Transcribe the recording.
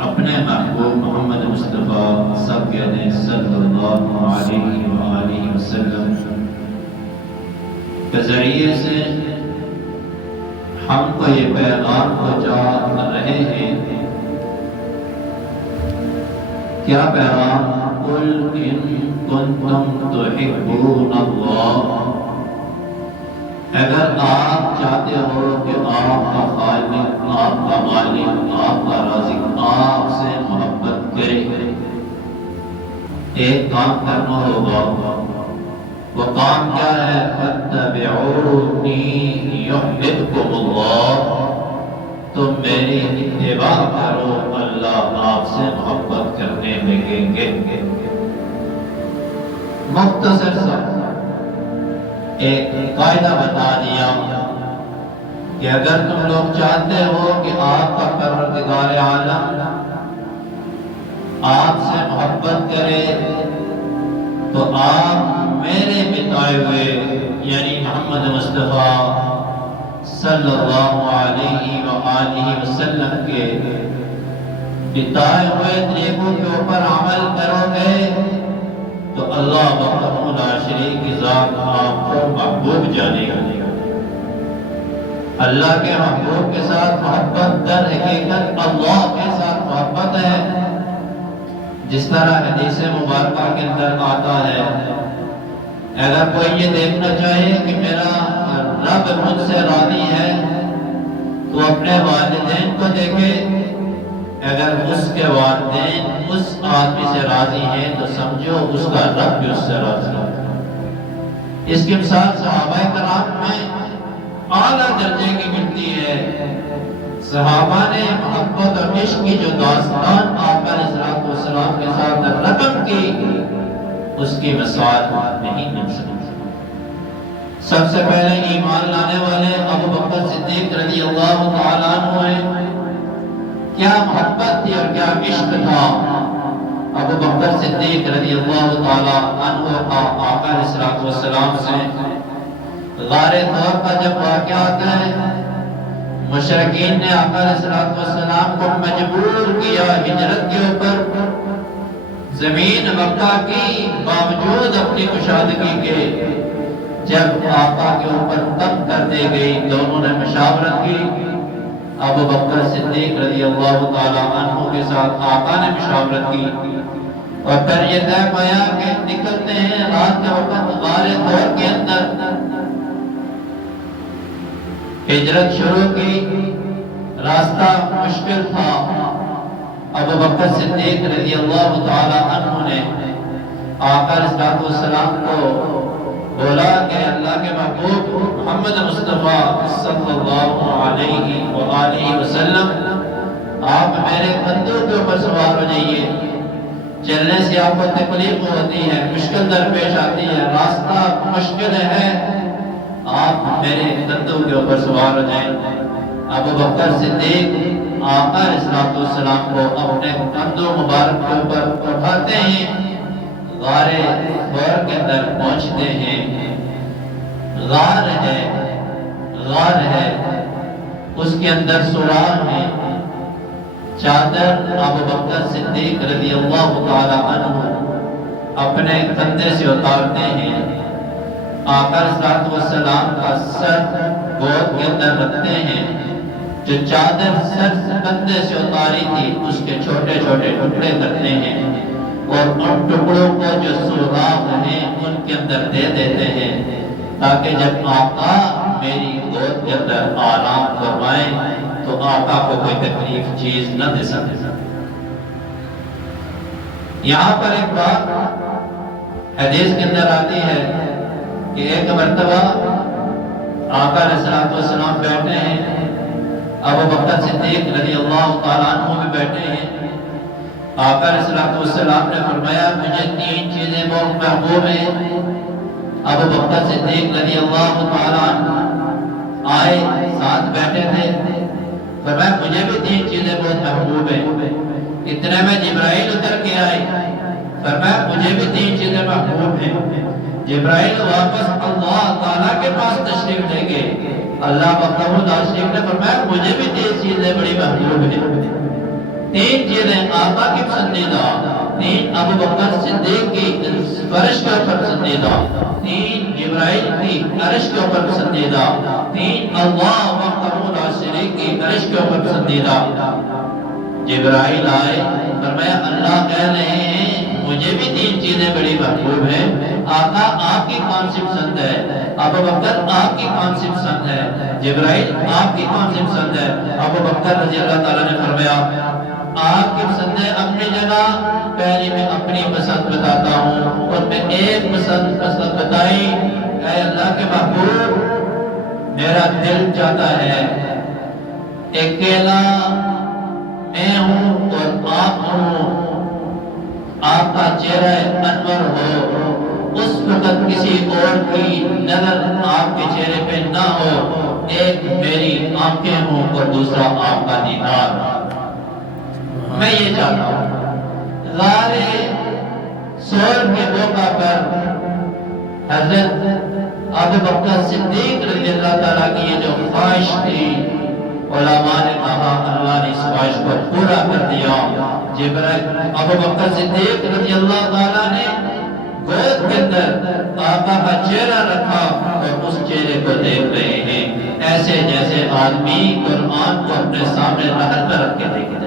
اپنے محبوب محمد مصطفیٰ سب کہنے صلی اللہ علیہ وآلہ وسلم کے ذریعے سے ہم کو یہ پیغام پہنچا رہے ہیں۔ کیا پیغام؟ قل ان کنتم تحبون اللہ، اگر آپ چاہتے ہو کہ آپ کا خالق، آپ کا مالک، آپ کا رازق آپ سے محبت کرے، ایک کام کرنا ہوگا۔ وہ کام کیا ہے؟ فاتبعونی یحببکم اللہ، تم میری اتباع کرو، اللہ آپ سے محبت کرنے لگیں گے۔ مختصر سا ایک قاعدہ بتا دیا کہ اگر تم لوگ چاہتے ہو کہ آپ کا پروردگار عالم آپ سے محبت کرے تو آپ میرے بتائے ہوئے یعنی محمد مصطفیٰ صلی اللہ علیہ وآلہ وسلم کے بتائے ہوئے طریقوں کے اوپر عمل کرو گے تو اللہ وحدہ لا شریک کی ذات آپ کو محبوب جانے گا۔ اللہ کے محبوب کے ساتھ محبت در حقیقت اللہ کے ساتھ محبت ہے، جس طرح حدیث مبارکہ کے اندر آتا ہے اگر کوئی یہ دیکھنا چاہے کہ میرا رب مجھ سے راضی ہے تو اپنے والدین کو دیکھے، اگر اس کے والدین اس آدمی سے راضی ہیں تو سمجھو اس کا رب بھی اس سے راضی ہے۔ اس کی مثال صحابہ کرام میں اعلیٰ درجے کی ملتی ہے۔ صحابہ نے محبت اور عشق کی جو داستان آقا علیہ الصلوۃ والسلام کے ساتھ رقم کی، اس کی مثال نہیں مل سکتی۔ سب سے پہلے ایمان لانے والے ابو بکر صدیق رضی اللہ تعالیٰ عنہ ہیں۔ کیا محبت تھی اور کیا عشق تھا ابو بکر صدیق رضی اللہ تعالیٰ عنہ کا آقا علیہ الصلوۃ والسلام سے۔ غار طور کا جب واقعہ آتا ہے، مشرکین نے آقا علیہ الصلوۃ والسلام کو مجبور کیا ہجرت کے اوپر، زمین مکہ کی باوجود اپنی کشادگی کے جب آقا کے اوپر تنگ کر دی گئی، دونوں نے مشاورت کی۔ ابو بکر صدیق رضی اللہ تعالیٰ عنہ کے ساتھ آقا نے مشاورت کی اور پھر یہ طے پایا کہ نکلتے ہیں رات کے وقت غار طور کے اندر۔ ہجرت شروع کی، راستہ مشکل تھا۔ ابو بکر صدیق رضی اللہ تعالیٰ عنہ نے آقا علیہ السلام کو بولا کہ اللہ کے محبوب محمد مصطفیٰ صلی اللہ علیہ وآلہ وسلم، آپ میرے کندھوں کے اوپر سوار ہو جائیے، چلنے سے آپ کو تکلیف ہوتی ہے، مشکل درپیش آتی ہے، راستہ مشکل ہے، آپ میرے کندھوں کے اوپر سوار ہو جائیں۔ ابو بکر صدیق آقا علیہ السلام کو اپنے کندھوں مبارک کے اوپر اٹھاتے ہیں، غار طور کے اندر پہنچتے ہیں۔ غار ہے، اس کے اندر سوراخ ہے، چادر ابو بکر صدیق رضی اللہ تعالی عنہ اپنے کندھے سے اتارتے ہیں، آقا علیہ السلام کا سر گود کے اندر رکھتے ہیں، جو چادر سر کندھے سے اتاری تھی اس کے چھوٹے چھوٹے ٹکڑے کرتے ہیں اور ان ٹکڑوں کو جو سوراخ ہیں ان کے اندر دے دیتے ہیں تاکہ جب آقا میری گود کے اندر آرام فرمائیں تو آقا کو کوئی تکلیف چیز نہ دے سکے۔ یہاں پر ایک بات حدیث کے اندر آتی ہے کہ ایک مرتبہ آقا علیہ السلام بیٹھے ہیں، ابو بکر صدیق رضی اللہ تعالیٰ عنہ بھی بیٹھے ہیں۔ آقا علیہ السلام نے فرمایا مجھے تین چیزیں بہت محبوب ہیں۔ ابو بکر صدیق رضی اللہ تعالیٰ عنہ آئے، ساتھ بیٹھے تھے، فرمایا مجھے بھی تین چیزیں بہت محبوب ہیں۔ اتنے میں جبرائیل اتر کے آئے، فرمایا مجھے بھی تین چیزیں محبوب ہیں۔ جبرائیل واپس اللہ تعالیٰ کے پاس تشریف لے گئے، اللہ وحدہ لا شریک نے فرمایا مجھے بھی تین چیزیں بڑی محبوب ہیں۔ تین چیزیں آقا کی پسندیدہ، تین ابو بکر صدیق کی فرش کے اوپر پسندیدہ، تین جبرائیل کی عرش کے اوپر پسندیدہ، تین اللہ وحدہ لا شریک کی عرش کے اوپر پسندیدہ۔ جبرائیل آئے، فرمایا اللہ کہہ رہے ہیں مجھے بھی تین چیزیں بڑی محبوب ہیں، آقا آپ کی کون سی پسند ہے؟ ابو بکر آپ کی کون سی پسند ہے؟ جبرائیل آپ کی کون سی پسند ہے؟ ابو بکر رضی اللہ تعالیٰ نے فرمایا آپ کی پسند ہے اپنی جگہ، پہلے میں اپنی پسند بتاتا ہوں، اور میں ایک پسند بتائی، اے اللہ کے محبوب میرا دل چاہتا ہے اکیلا میں ہوں اور آپ ہوں، آپ کا چہرہ انور ہو، اس وقت کسی اور کی نظر آپ کے چہرے پہ نہ ہو، ایک میری آنکھیں ہوں اور دوسرا آپ کا دیدار، میں یہ چاہتا ہوں۔ غار سور کے موقع پر حضرت ابو بکر صدیق رضی اللہ تعالیٰ کی یہ جو خواہش تھی، علماء نے کہا اللہ نے اس خواہش کو پورا کر دیا۔ جبرائیل ابو بکر صدیق رضی اللہ تعالیٰ نے گود کے اندر آقا کا چہرہ رکھا اور اس چہرے کو دیکھ رہے ہیں ایسے جیسے آدمی قرآن کو اپنے سامنے لہر پر رکھ کے دیکھتے